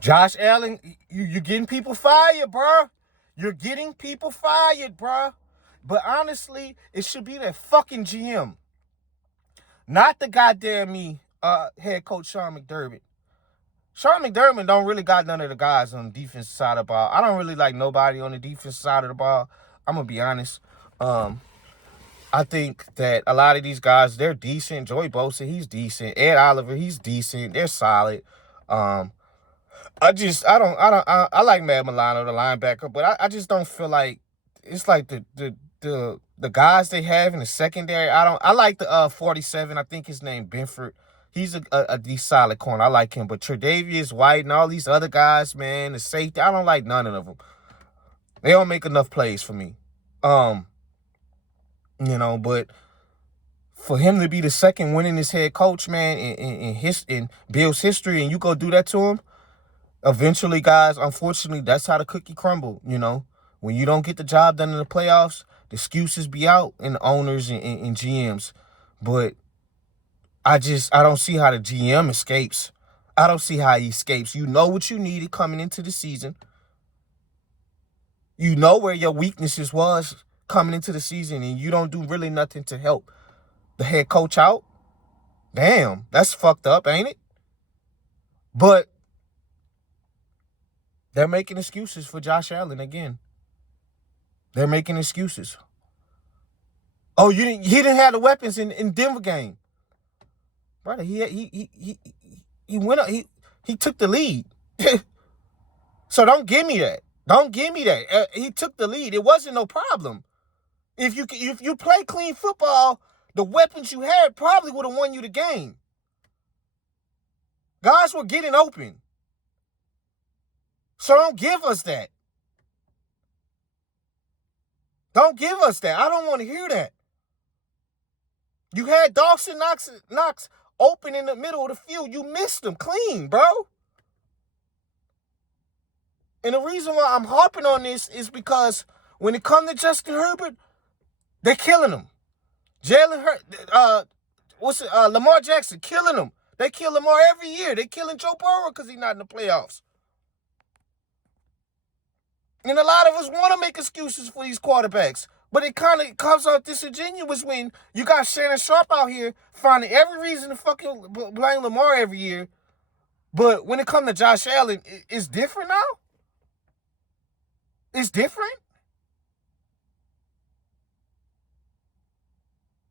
Josh Allen, you're getting people fired, bro. You're getting people fired, bro. But honestly, it should be that fucking GM, not the goddamn head coach Sean McDermott. Sean McDermott don't really got none of the guys on the defensive side of the ball. I don't really like nobody on the defensive side of the ball. I'm gonna be honest. I think that a lot of these guys, they're decent. Joey Bosa, he's decent. Ed Oliver, he's decent. They're solid. I like Matt Milano, the linebacker, but I just don't feel like it's like the guys they have in the secondary. I like the 47. I think his name Benford. He's a solid corner. I like him. But Tre'Davious White and all these other guys, man, the safety, I don't like none of them. They don't make enough plays for me. But for him to be the second winningest head coach, man, in Bill's history, and you go do that to him, eventually, guys, unfortunately, that's how the cookie crumble, When you don't get the job done in the playoffs, the excuses be out in the owners and GMs. But I don't see how the GM escapes. I don't see how he escapes. You know what you needed coming into the season. You know where your weaknesses was coming into the season, and you don't do really nothing to help the head coach out. Damn, that's fucked up, ain't it? But they're making excuses for Josh Allen again. They're making excuses. Oh, he didn't have the weapons in Denver game. Brother, he went up, he took the lead. So don't give me that. Don't give me that. He took the lead. It wasn't no problem. If you play clean football, the weapons you had probably would have won you the game. Guys were getting open. So don't give us that. Don't give us that. I don't want to hear that. You had Dawson Knox open in the middle of the field. You missed him clean, bro. And the reason why I'm harping on this is because when it comes to Justin Herbert, they're killing him. Lamar Jackson killing him. They kill Lamar every year. They killing Joe Burrow because he's not in the playoffs. And a lot of us want to make excuses for these quarterbacks. But it kind of comes out disingenuous when you got Shannon Sharp out here finding every reason to fucking blame Lamar every year. But when it comes to Josh Allen, it's different now? It's different?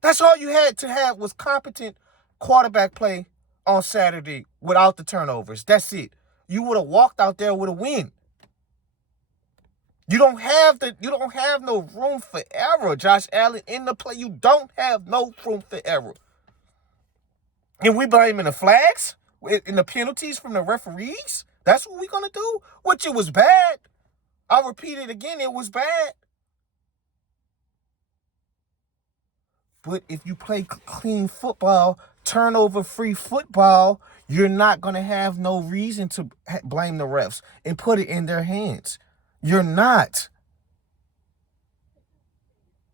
That's all you had to have was competent quarterback play on Saturday without the turnovers. That's it. You would have walked out there with a win. You don't have no room for error, Josh Allen, in the play. You don't have no room for error. And we blaming the flags and the penalties from the referees? That's what we're gonna do? Which it was bad. I'll repeat it again, it was bad. But if you play clean football, turnover-free football, you're not gonna have no reason to blame the refs and put it in their hands. You're not.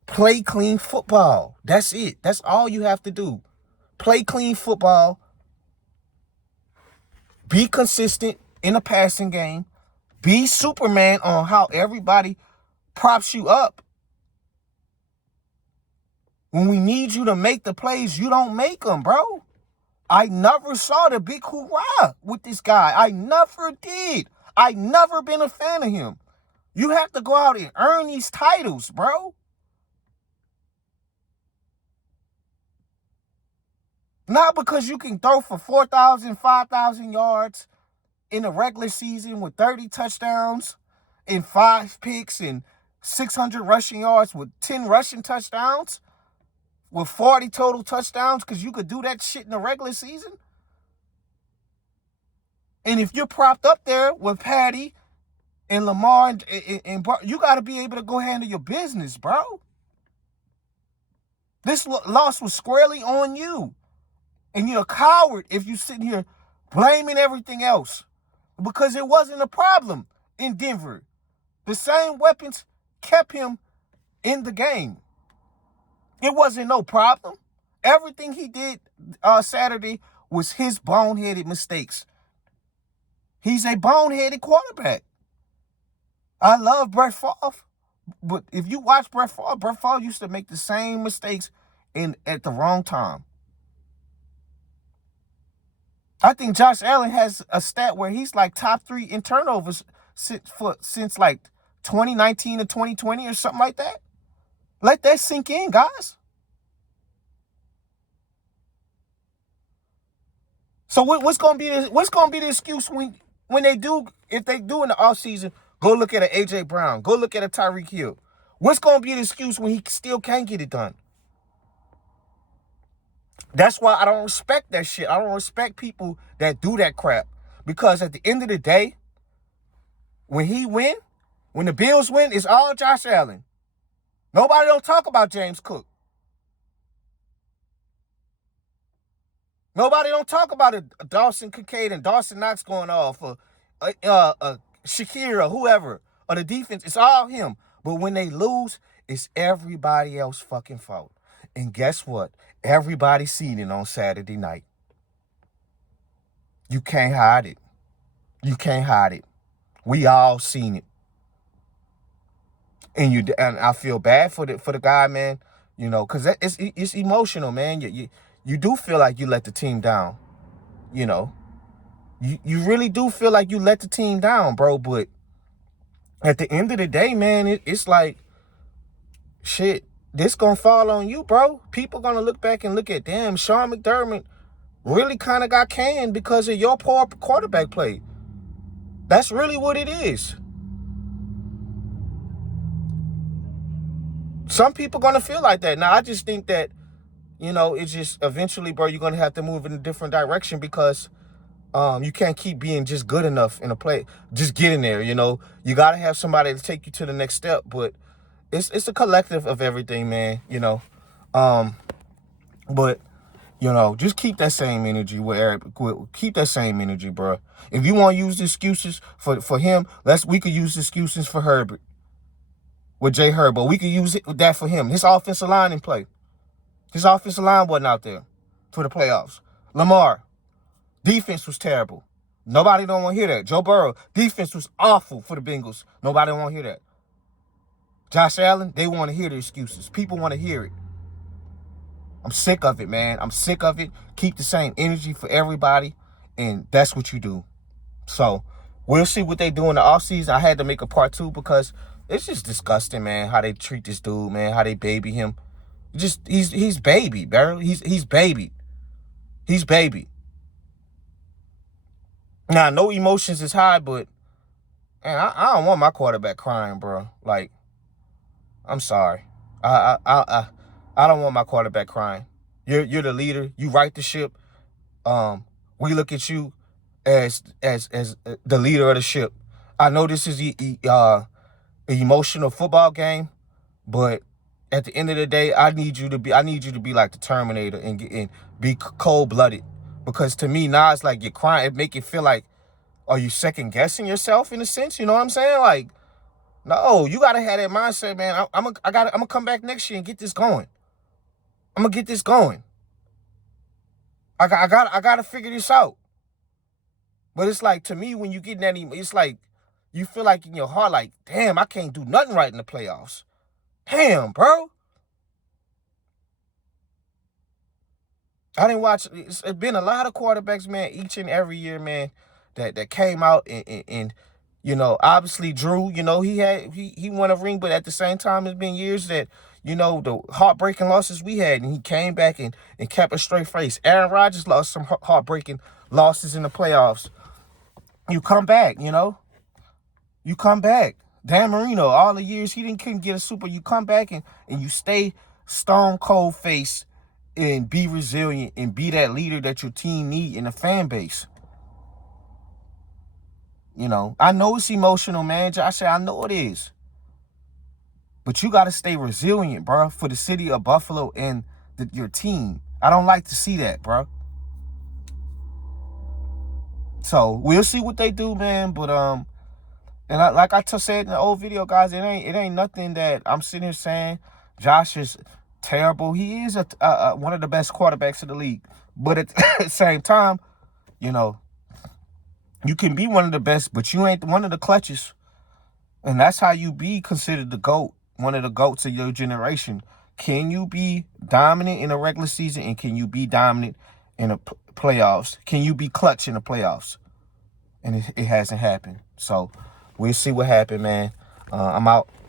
Play clean football. That's it. That's all you have to do. Play clean football. Be consistent in the passing game. Be Superman on how everybody props you up. When we need you to make the plays, you don't make them, bro. I never saw the big hoorah with this guy. I never did. I never been a fan of him. You have to go out and earn these titles, bro. Not because you can throw for 4,000, 5,000 yards in a regular season with 30 touchdowns and 5 picks and 600 rushing yards with 10 rushing touchdowns with 40 total touchdowns because you could do that shit in the regular season. And if you're propped up there with Patty and Lamar and you got to be able to go handle your business, bro. This loss was squarely on you. And you're a coward if you're sitting here blaming everything else. Because it wasn't a problem in Denver. The same weapons kept him in the game. It wasn't no problem. Everything he did Saturday was his boneheaded mistakes. He's a boneheaded quarterback. I love Brett Favre, but if you watch Brett Favre used to make the same mistakes at the wrong time. I think Josh Allen has a stat where he's like top 3 in turnovers since like 2019 to 2020 or something like that. Let that sink in, guys. So what's gonna be the excuse when they do, if they do in the offseason, go look at an AJ Brown, go look at a Tyreek Hill. What's gonna be the excuse when he still can't get it done? That's why I don't respect that shit. I don't respect people that do that crap. Because at the end of the day, when the Bills win, it's all Josh Allen. Nobody don't talk about James Cook. Nobody don't talk about a Dawson Kincaid and Dawson Knox going off, or Shakir or whoever, or the defense. It's all him. But when they lose, it's everybody else's fucking fault. And guess what? Everybody seen it on Saturday night. You can't hide it. You can't hide it. We all seen it. And I feel bad for the guy, man. You know, because it's emotional, man. You do feel like you let the team down. You know, you really do feel like you let the team down, bro. But at the end of the day, man, it's like, shit, this gonna fall on you, bro. People gonna look back and look at, damn, Sean McDermott really kind of got canned because of your poor quarterback play. That's really what it is. Some people gonna feel like that. Now, I just think that, you know, it's just eventually, bro, you're gonna have to move in a different direction, because you can't keep being just good enough in a play. Just get in there, you know. You gotta have somebody to take you to the next step. But it's a collective of everything, man. You know. But you know, just keep that same energy with Eric. Keep that same energy, bro. If you want to use the excuses for him, we could use the excuses for Herbert with Jay Herbert. We could use that for him. His offensive line didn't play. His offensive line wasn't out there for the playoffs. Lamar, defense was terrible. Nobody don't want to hear that. Joe Burrow, defense was awful for the Bengals. Nobody want to hear that. Josh Allen, they want to hear the excuses. People want to hear it. I'm sick of it, man. I'm sick of it. Keep the same energy for everybody, and that's what you do. So we'll see what they do in the offseason. I had to make a part 2 because it's just disgusting, man, how they treat this dude, man, how they baby him. He's baby, bro. He's baby. He's baby. Now, no emotions is high, but man, I don't want my quarterback crying, bro. Like, I'm sorry. I don't want my quarterback crying. You're the leader. You right the ship. We look at you as the leader of the ship. I know this is an emotional football game, but at the end of the day, I need you to be like the Terminator and be cold-blooded. Because to me, now it's like you're crying. It make it feel like, are you second guessing yourself in a sense? You know what I'm saying? Like, no, you gotta have that mindset, man. I'm gonna come back next year and get this going. I'm gonna get this going. I gotta figure this out. But it's like, to me, when you get that, it's like you feel like in your heart, like, damn, I can't do nothing right in the playoffs. Damn, bro. I didn't watch. It's been a lot of quarterbacks, man, each and every year, man, that came out and you know, obviously Drew, you know, he won a ring, but at the same time, it's been years that, you know, the heartbreaking losses we had, and he came back and kept a straight face. Aaron Rodgers lost some heartbreaking losses in the playoffs. You come back, you know. You come back. Dan Marino, all the years he couldn't get a super, you come back and you stay stone cold face and be resilient and be that leader that your team need in the fan base. You know, I know it's emotional, man. Josh said, I know it is. But you got to stay resilient, bro, for the city of Buffalo and your team. I don't like to see that, bro. So we'll see what they do, man. But and like I said in the old video, guys, it ain't nothing that I'm sitting here saying Josh is terrible. He is one of the best quarterbacks in the league. But at the same time, you know, You can be one of the best, but you ain't one of the clutches. And that's how you be considered the GOAT, one of the GOATs of your generation. Can you be dominant in a regular season, and can you be dominant in the playoffs? Can you be clutch in the playoffs? And it hasn't happened. So we'll see what happened, man. I'm out.